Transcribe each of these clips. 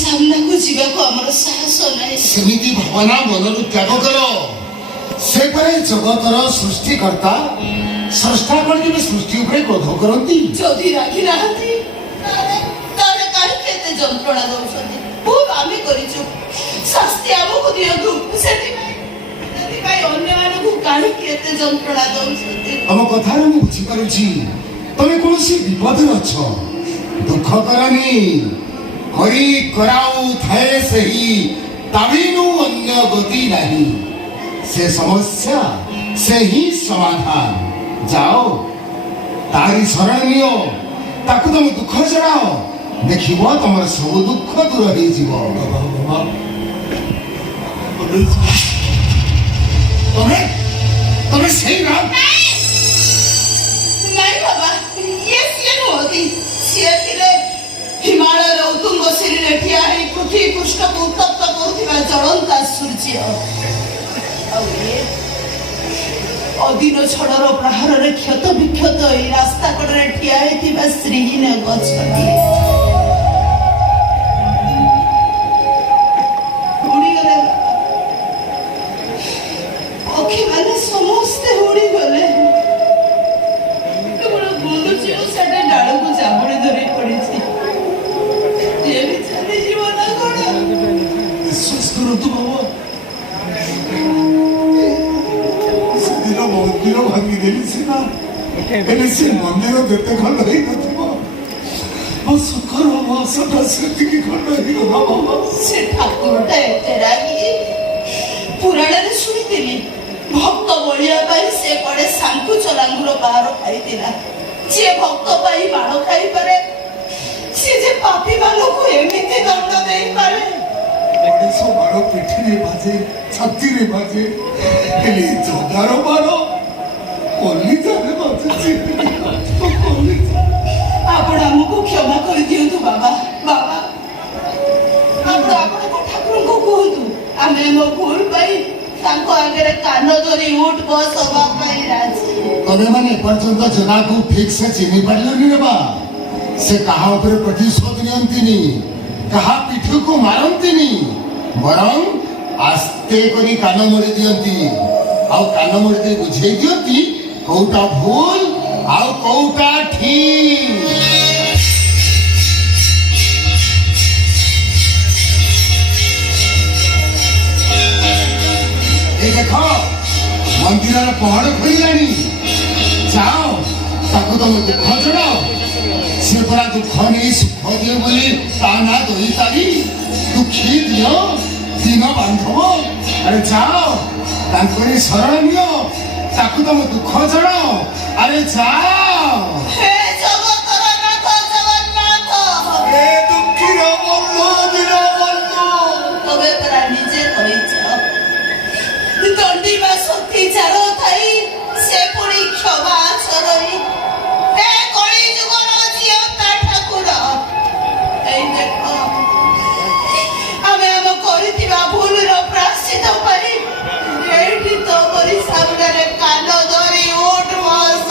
सामना को जीवा को हमर साहस नाही सेमिति भावना मनरु त्याग कर से परे जगतर सृष्टिकर्ता स्रष्टा कोन के सृष्टि ऊपर क्रोध करंती जदि राखी नाहंती तारे काहे केते जंत्रणा दउछथि खूब आमे करिछु शास्ति हमको दियंतु सेति भाई अन्य मानकु काहे केते जंत्रणा दउछथि हम कथा रे मु बुझी पारुछि तमे कोनसी विपद अछ दुख करनी हरि कराऊ थाए सही तबिनु अन्य गति नहीं से समस्या से ही समाधान जाओ तारी शरण नियो ताकु तुम दुख जड़ाओ देखिबो तमर सब दुख दूर हो जीवो तमे तमे सही राम नहीं बाबा ये सियन होती सियतिले हिमालय रो तुंग सिरिले ठिया है पृथ्वी पृष्ठ को उत्तप्त करुथिबा ज्वलंता सूर्य अदिन छड़र प्रहार रे क्षत विक्षत ए रास्ता कड़े ठिया है श्रीहीन गछटी उड़ी गले पक्षी माने समस्ते उड़ी गले केवल बुलुची साडे डाल को जाबड़ी धरी पड़ी ये भी चले जीवन कोड़ा विश्वास करो तो बाबा सेदिन मंदिर भांगी देली सिना एले से मंदिर देते खंड रही नथिबो ओ सुखर हो सदा सेति की खंड रही हो बाबा से ठाकुरटा एते रागी पुराण रे सुनिथिली भक्त बलिया पाई से पड़े सांकु चलांगुर बाहर खाइतिला जे भक्त पाई माळ खाई पारे से जे पापी मानो को एमिति दंड देई पारे सो बारो पिठी रे बाजे छाती रे बाजे एले जोगारो बारो कोली जाने बाजे कोली आपण हमको क्षमा कर दियंतु बाबा बाबा आपण को ठाकुर को कहतु आमे मो भूल पाई ताको आगे कान धरी उठ बस हवा पाई राजी तमे माने पर्यंत जना को ठीक से चिनी पारलनी रे बा से कहा ऊपर प्रतिशोध नियंतिनी कहा पिठू को मारंतिनी बरं आस्ते करी कान मोड़ी दियंती आउ कान मोड़ी दे बुझेई दियंती कोउटा भूल आउ कोउटा ठीक ए देखो मंदिर रे पहाड़ खोलिलानी जाओ ताको तुम दुख जड़ाओ से परा दुख नहीं सुख दियो बोली ताना दोई तारी दुखी दियो दिन बांधव अरे जाओ तांकरी शरण नियो ताकु तुम दुख जड़ाओ अरे जाओ हे जगतर नाथ जगन्नाथ हे दुखी रो बंधु दिन बंधु तबे तरा निजे करिछ दंडी बा सती चारो थाई से पुरी क्षमा सरई ए कଳି जुगर जियता ठाकुर ए देखो आमे हम करितिबा भूल रो प्राश्चित पई एठी तो मरी सामने रे कान धरी उठ बस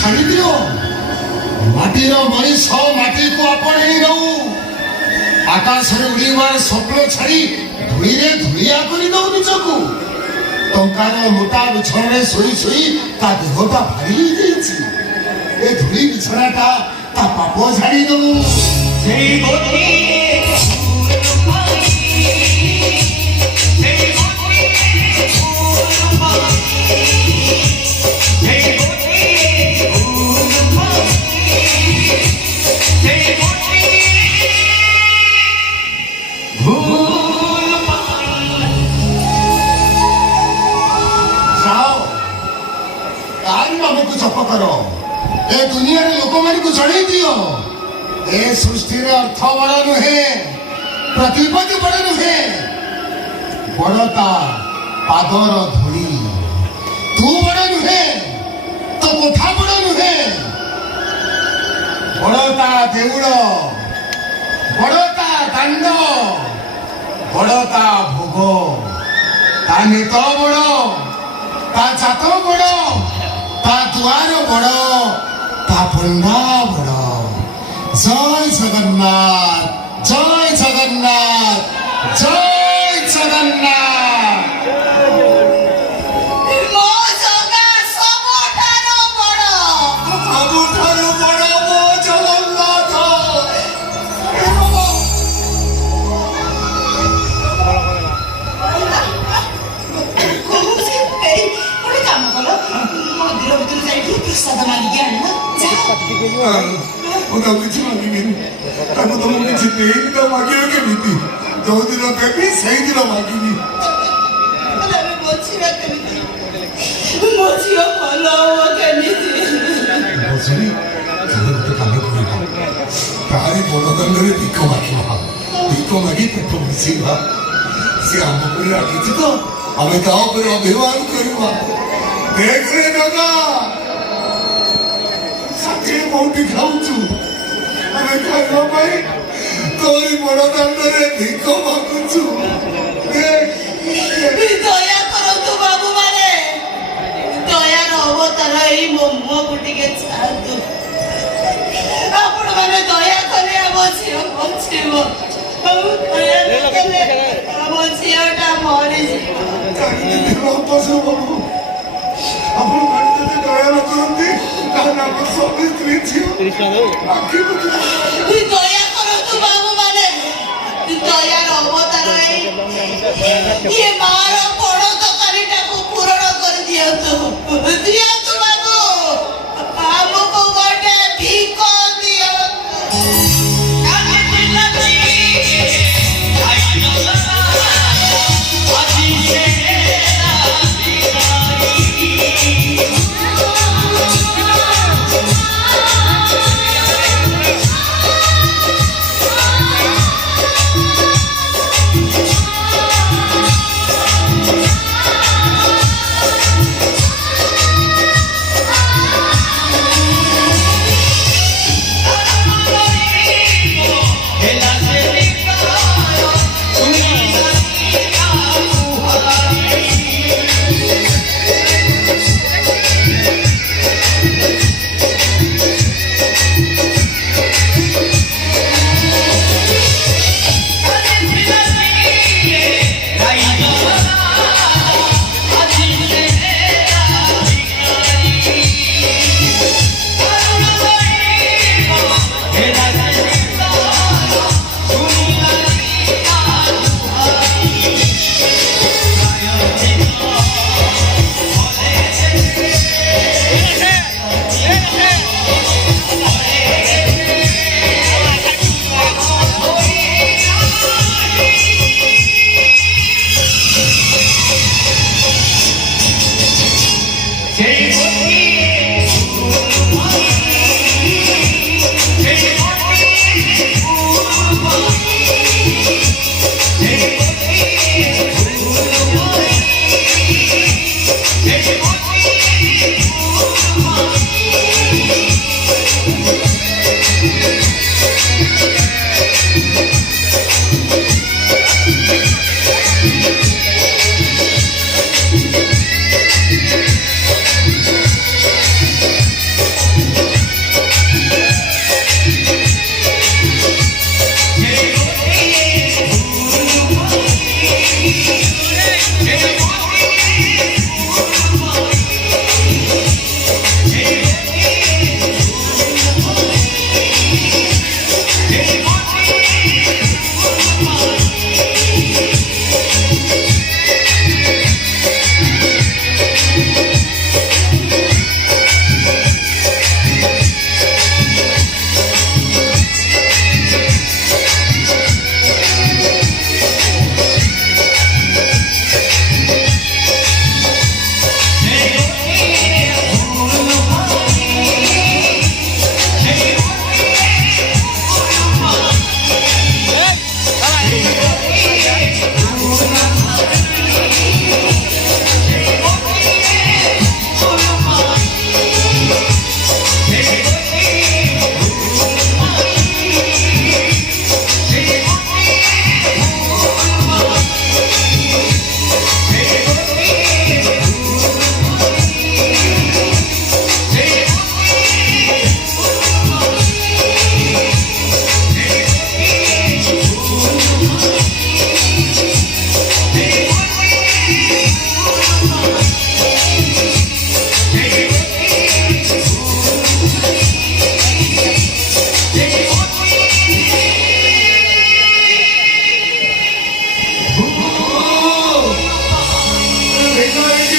छाड़ी दियो माटीर मनीष माटी को आपणे रहू आकाश रे उड़ीबार स्वप्न छाड़ी धुई रे धुइया करी दो निजकू टंकार मोटा बिछण रे सोई सोई ता देहटा भारी जाईची ए धुई बिछणाटा ता पाप छाड़ी दो सेई गोती जप कर ए दुनिया रे लोक मान को जणै दियो ए सृष्टि रे अर्थ बड़ नुहे प्रतिपत्ति बड़ नुहे बड़ता पादर धूली নুহে বড়তা দেউଳ বড়তা দাଣ୍ଡ বড়তা ভোগ তা নেত বড় তা জাত বড় তা দুয়ার বড় তা পণ্ডা বড় জয় জগন্নাথ জয় জগন্নাথ জয় জগন্নাথ ମୋ ଜଗା ସବୁଠାରୁ ବଡ଼। ସବୁଠାରୁ ବଡ଼ ମୋ ଜଗନ୍ନାଥ କହୁଛି, ଏଇ ଗୋଟେ କାମ କଲ, ମନ୍ଦିର ଭିତରୁ ଯାଇକି ପ୍ରସାଦ ମାଗିକି ଆଣିବ। ଯାଅ। ମୁଁ ତାକୁ କିଛି ମାଗିବିନି ତାକୁ ତ ମୁଁ କିଛି ଦେଇନି ତାକୁ ମାଗିବି କେମିତି ଯୋଉଦିନ ଦେବି ସେଇଦିନ ମାଗିବି ତାହେଲେ ଆମେ ବଞ୍ଚିବା କେମିତି? ମୋ ଝିଅ ଭଲ ହବ କେମିତି? ବୁଝିଲି ତାହେଲେ ଗୋଟେ କାମ କରିବା ତାରି ବଡ଼ଦାଣ୍ଡରେ ଭିକ ମାଗିବା ଭିକ ମାଗି ପେଟ ବୁଝିବା ସେ ଆମ ଉପରେ ରାଗିଛି ତ ଆମେ ତା ଉପରେ ଅଭିମାନ କରିବା ଦେଖରେ ଜଗା ଷାଠିଏ କୋଉଠି ଖାଉଛୁ ଆମେ ଖାଇବା ପାଇଁ ତୋରି ବଡ଼ଦାଣ୍ଡରେ ଭିକ ମାଗୁଛୁ ଦୟା କରନ୍ତୁ ବାବୁ ମାନେ, ଦୟାର ଅବତାର ଏଇ ମୋ ମୁହଁକୁ ଟିକେ ଛାଆନ୍ତୁ। ଆପଣ ମାନେ ଦୟା କଲେ ଆମ ଝିଅ ବଞ୍ଚିବ, ଆଉ ଦୟା ନକଲେ ଆମ ଝିଅଟା ମରିଯିବ। ପଶୁ ବାବୁ ଆପଣ ମାନେ ଯଦି ଦୟା ନ କରନ୍ତି ତାହେଲେ ଆମ ସ୍ୱାମୀ ସ୍ତ୍ରୀ ଝିଅ ଆଖି ଦୟା କରନ୍ତୁ ବାବୁ ମାନେ, ଦୟାର ଅବତାର ଏଇ ଇଏ ମାର